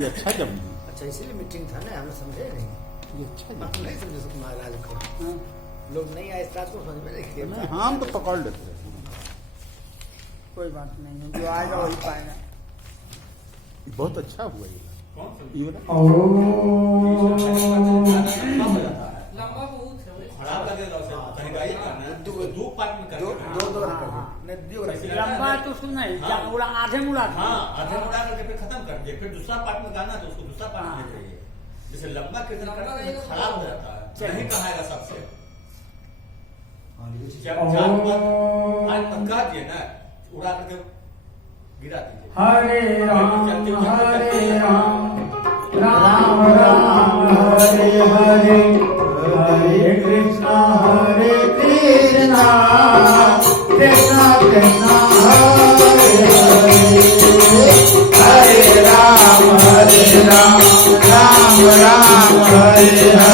ये अच्छा जब अच्छा इसीलिए मीटिंग था ना, हम समझे नहीं, ये अच्छा हम जब नहीं समझे महाराज को, हाँ, लोग नहीं आए इस बात को समझ में नहीं। नहीं, हम तो पकड़ लेते हैं। कोई बात नहीं है, जो आएगा वही पाएगा। बहुत अच्छा हुआ ये ये वाला। लंबा बहुत है खराब लगेगा उसे, कहीं गाइए करना है, दो पार्ट में दो करके दो दो हाँ, रख हाँ। नहीं दो रख लंबा है तो उसको नहीं हाँ। उड़ा आधे में उड़ा दो। हाँ, आधे उड़ा करके फिर खत्म कर दिए, फिर दूसरा पार्ट में गाना तो उसको दूसरा पार्ट में चाहिए। जैसे लंबा कीर्तन करते हैं तो खराब हो जाता है, नहीं कहाएगा सबसे। जब जात पात आज तक गा दिए ना, उड़ा करके गिरा दीजिए। हरे राम राम राम हरे हरे हरे कृष्णा कृष्णा कृष्णा कृष्णा हरे हरे राम राम राम हरे हरे